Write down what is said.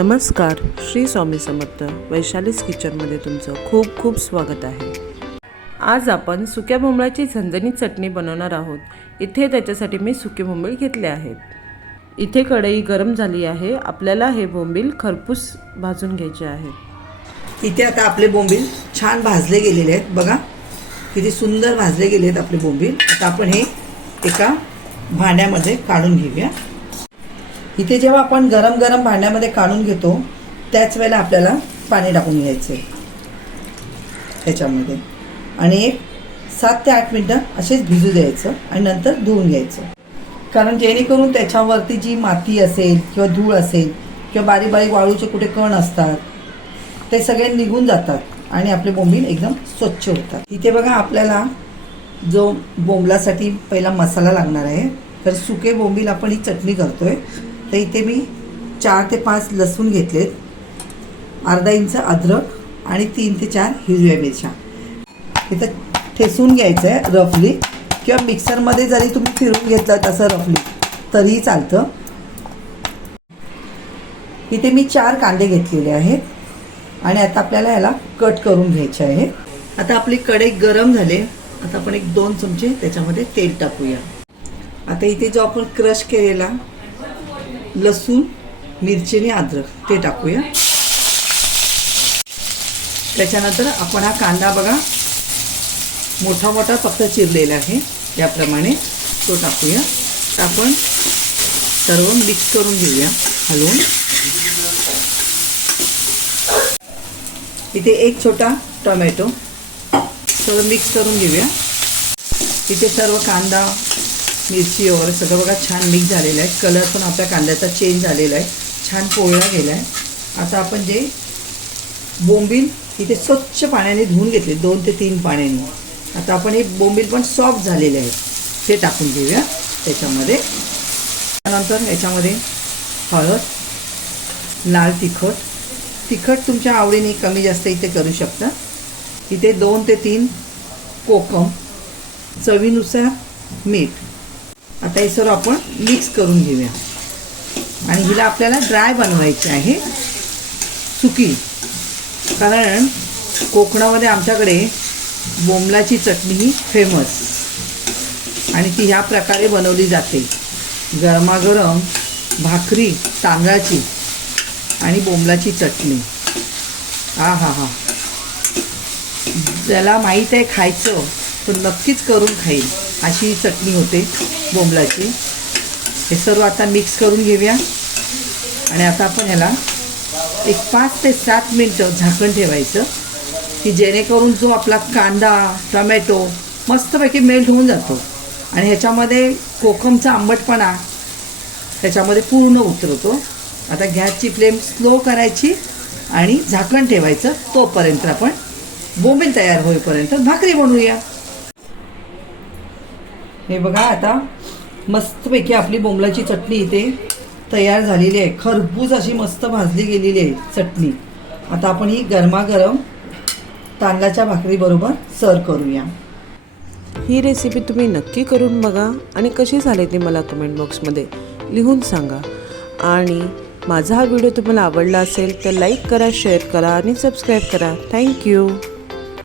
नमस्कार, श्री स्वामी समर्थ. वैशालीज किचनमध्ये तुमचं खूप खूप स्वागत आहे. आज आपण सुक्या बोंबळाची झणझणीत चटणी बनवणार आहोत. इथे त्याच्यासाठी मी सुके बोंबील घेतले आहेत. इथे कढई गरम झाली आहे. आपल्याला हे बोंबील खरपूस भाजून घ्यायचे आहेत. इथे आता आपले बोंबील छान भाजले गेलेले आहेत. बघा किती सुंदर भाजले गेले आहेत आपले बोंबील. आता आपण हे एका भांड्यामध्ये काढून घेऊया. इथे जेव्हा आपण गरम गरम भांड्यामध्ये काढून घेतो त्याच वेळेला आपल्याला पाणी टाकून घ्यायचं त्याच्यामध्ये आणि एक 7 ते 8 मिनिटं असेच भिजू द्यायचं आणि नंतर धुवून घ्यायचं. कारण जेणेकरून त्याच्यावरती जी माती असेल किंवा धूळ असेल किंवा बारीक बारीक वाळूचे कुठे कण असतात ते सगळे निघून जातात आणि आपले बोंबील एकदम स्वच्छ होतात. इथे बघा आपल्याला जो बोंबलासाठी पहिला मसाला लागणार आहे. तर सुके बोंबील आपण ही चटणी करतोय. तर इथे मी 4 ते 5 लसूण घेतलेत, अर्धा इंच अद्रक आणि 3 ते 4 हिरव्या मिरच्या. इथं ठेसून घ्यायचं आहे रफली किंवा मिक्सरमध्ये जरी तुम्ही फिरून घेतलं तसं रफली तरीही चालतं. इथे मी 4 कांदे घेतलेले आहेत आणि आता आपल्याला याला कट करून घ्यायचे आहे. आता आपली कढई गरम झाले. आता आपण 1-2 चमचे त्याच्यामध्ये तेल टाकूया. आता इथे जो आपण क्रश केलेला लसूण, मिरची आणि अद्रक ते टाकूया. त्याच्यानंतर आपण हा कांदा बघा मोठा मोठा फक्त चिरलेला आहे याप्रमाणे तो टाकूया. तर आपण सर्व मिक्स करून घेऊया हलवून. इथे 1 छोटा टोमॅटो सर्व मिक्स करून घेऊया. इथे सर्व कांदा मिरची वगैरे सगळं बघा छान मिक्स झालेलं आहे. कलर पण आपल्या कांद्याचा चेंज झालेला आहे, छान पोळला गेला आहे. आता आपण जे बोंबील इथे स्वच्छ पाण्याने धुवून घेतले 2 ते 3 पाण्याने. आता आपण हे बोंबील पण सॉफ्ट झालेले आहेत ते टाकून घेऊया त्याच्यामध्ये. त्यानंतर याच्यामध्ये हळद, लाल तिखट तुमच्या आवडीने कमी जास्त इथे करू शकता. इथे 2 ते 3 कोकम, चवीनुसार मीठ. आता हे सर्व आपण मिक्स करून घेऊया आणि हिला आपल्याला ड्राय बनवायची आहे सुकी. कारण कोकणामध्ये आमच्याकडे बोंबलाची चटणी ही फेमस आणि ती ह्या प्रकारे बनवली जाते. गरमागरम भाकरी तांदळाची आणि बोंबलाची चटणी. हा हा हा, ज्याला माहीत आहे खायचं तो नक्कीच करून खाईल अशी चटणी होते बोंबलाची. हे सर्व आता मिक्स करून घेऊया आणि आता आपण ह्याला 5 ते 7 मिनटं झाकण ठेवायचं की जेणेकरून जो आपला कांदा टोमॅटो मस्तपैकी मेल्ट होऊन जातो आणि ह्याच्यामध्ये कोकमचा आंबटपणा त्याच्यामध्ये पूर्ण उतरतो. आता गॅसची फ्लेम स्लो करायची आणि झाकण ठेवायचं. तोपर्यंत आपण बोंबील तयार होईपर्यंत भाकरी बनवूया. हे बघा आता मस्तपैकी आपली बोंबलाची चटणी इथे तयार झालेली आहे. खरपूस अशी मस्त भाजली गेलेली आहे चटणी. आता आपण ही गरमागरम तांदळाच्या भाकरीबरोबर सर्व करूया. ही रेसिपी तुम्ही नक्की करून बघा आणि कशी झाली ती मला कमेंट बॉक्समध्ये लिहून सांगा. आणि माझा हा व्हिडिओ तुम्हाला आवडला असेल तर लाईक करा, शेअर करा आणि सबस्क्राईब करा. थँक्यू.